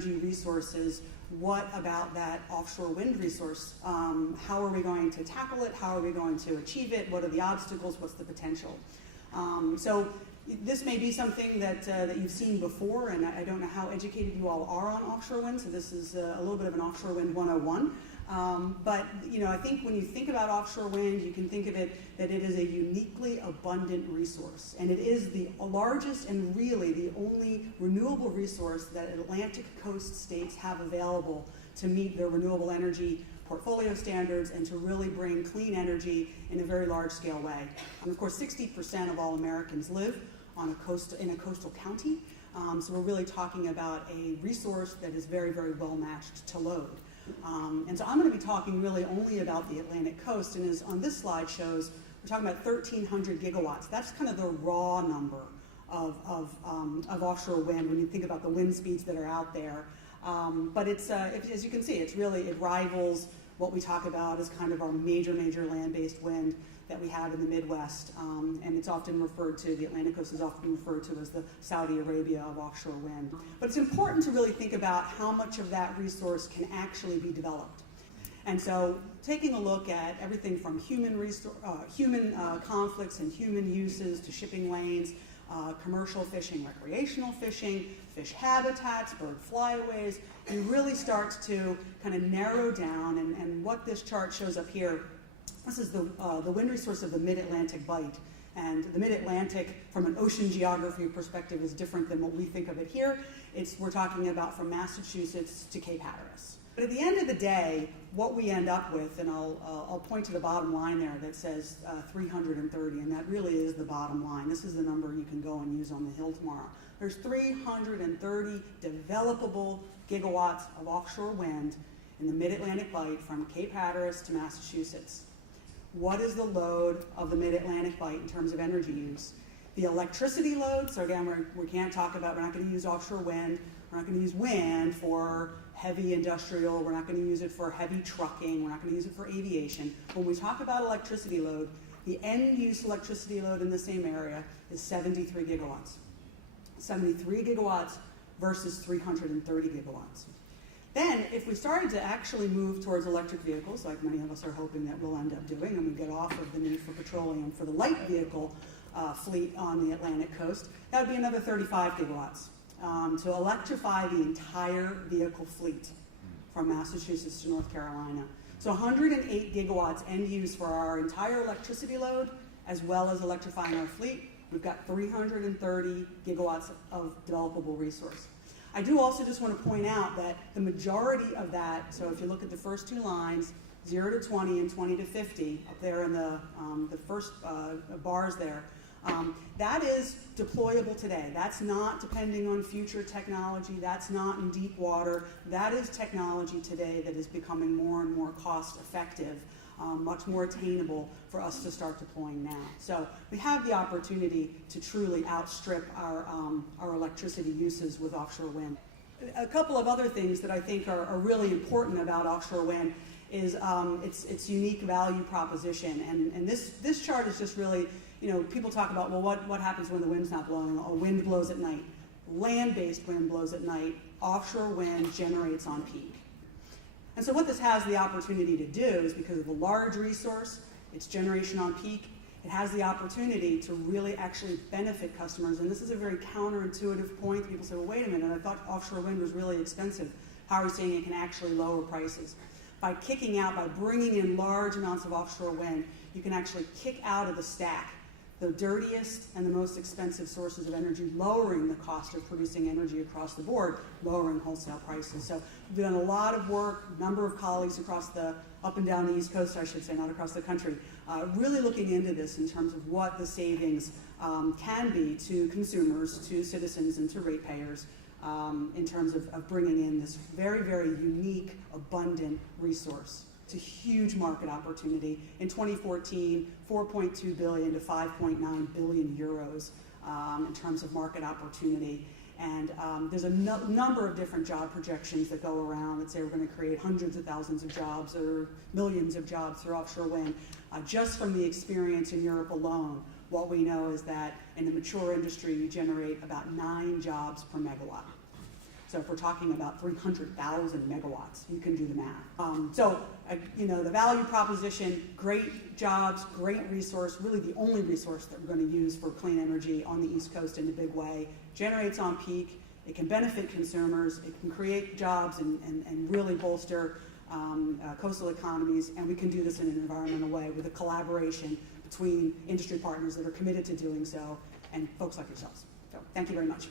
energy resources, what about that offshore wind resource? How are we going to tackle it? How are we going to achieve it? What are the obstacles? What's the potential? So this may be something that you've seen before, and I don't know how educated you all are on offshore wind, so this is a little bit of an offshore wind 101. But I think when you think about offshore wind, you can think of it that it is a uniquely abundant resource, and it is the largest and really the only renewable resource that Atlantic coast states have available to meet their renewable energy portfolio standards and to really bring clean energy in a very large-scale way. And of course, 60% of all Americans live on in a coastal county, so we're really talking about a resource that is very, very well matched to load. And so I'm going to be talking really only about the Atlantic coast, and as on this slide shows, we're talking about 1,300 gigawatts. That's kind of the raw number of offshore wind when you think about the wind speeds that are out there. But it's, as you can see, it rivals what we talk about as kind of our major land-based wind that we have in the Midwest, and it's often referred to, the Atlantic coast is often referred to as the Saudi Arabia of offshore wind. But it's important to really think about how much of that resource can actually be developed. And so taking a look at everything from human conflicts and human uses to shipping lanes, commercial fishing, recreational fishing, fish habitats, bird flyways, and really starts to kind of narrow down, and what this chart shows up here, this is the wind resource of the Mid-Atlantic Bight. And the Mid-Atlantic, from an ocean geography perspective, is different than what we think of it here. We're talking about from Massachusetts to Cape Hatteras. But at the end of the day, what we end up with, and I'll point to the bottom line there that says 330, and that really is the bottom line. This is the number you can go and use on the Hill tomorrow. There's 330 developable gigawatts of offshore wind in the Mid-Atlantic Bight from Cape Hatteras to Massachusetts. What is the load of the Mid-Atlantic Bight in terms of energy use? The electricity load, so again, we can't talk about, we're not going to use offshore wind, we're not going to use wind for heavy industrial, we're not going to use it for heavy trucking, we're not going to use it for aviation. When we talk about electricity load, the end-use electricity load in the same area is 73 gigawatts. 73 gigawatts versus 330 gigawatts. Then, if we started to actually move towards electric vehicles, like many of us are hoping that we'll end up doing, and we get off of the need for petroleum for the light vehicle fleet on the Atlantic coast, that would be another 35 gigawatts to electrify the entire vehicle fleet from Massachusetts to North Carolina. So 108 gigawatts end use for our entire electricity load, as well as electrifying our fleet. We've got 330 gigawatts of developable resource. I do also just want to point out that the majority of that, so if you look at the first two lines, 0 to 20 and 20 to 50, up there in the first bars there, that is deployable today. That's not depending on future technology. That's not in deep water. That is technology today that is becoming more and more cost effective, much more attainable for us to start deploying now. So we have the opportunity to truly outstrip our electricity uses with offshore wind. A couple of other things that I think are really important about offshore wind is its unique value proposition. And this chart is just really, people talk about, well, what happens when the wind's not blowing? Oh, wind blows at night. Land-based wind blows at night. Offshore wind generates on peak. And so what this has the opportunity to do is, because of the large resource, its generation on peak, it has the opportunity to really actually benefit customers. And this is a very counterintuitive point. People say, well, wait a minute, I thought offshore wind was really expensive. How are you saying it can actually lower prices? By bringing in large amounts of offshore wind, you can actually kick out of the stack the dirtiest and the most expensive sources of energy, lowering the cost of producing energy across the board, lowering wholesale prices. So we've done a lot of work, a number of colleagues up and down the East Coast, I should say, not across the country, really looking into this in terms of what the savings can be to consumers, to citizens, and to ratepayers in terms of bringing in this very, very unique, abundant resource. It's a huge market opportunity. In 2014, 4.2 billion to 5.9 billion euros in terms of market opportunity. And there's a number of different job projections that go around that say we're going to create hundreds of thousands of jobs or millions of jobs through offshore wind. Just from the experience in Europe alone, what we know is that in the mature industry, you generate about 9 jobs per megawatt. So if we're talking about 300,000 megawatts, you can do the math. The value proposition, great jobs, great resource, really the only resource that we're going to use for clean energy on the East Coast in a big way, generates on peak, it can benefit consumers, it can create jobs and really bolster coastal economies, and we can do this in an environmental way with a collaboration between industry partners that are committed to doing so and folks like yourselves. So thank you very much.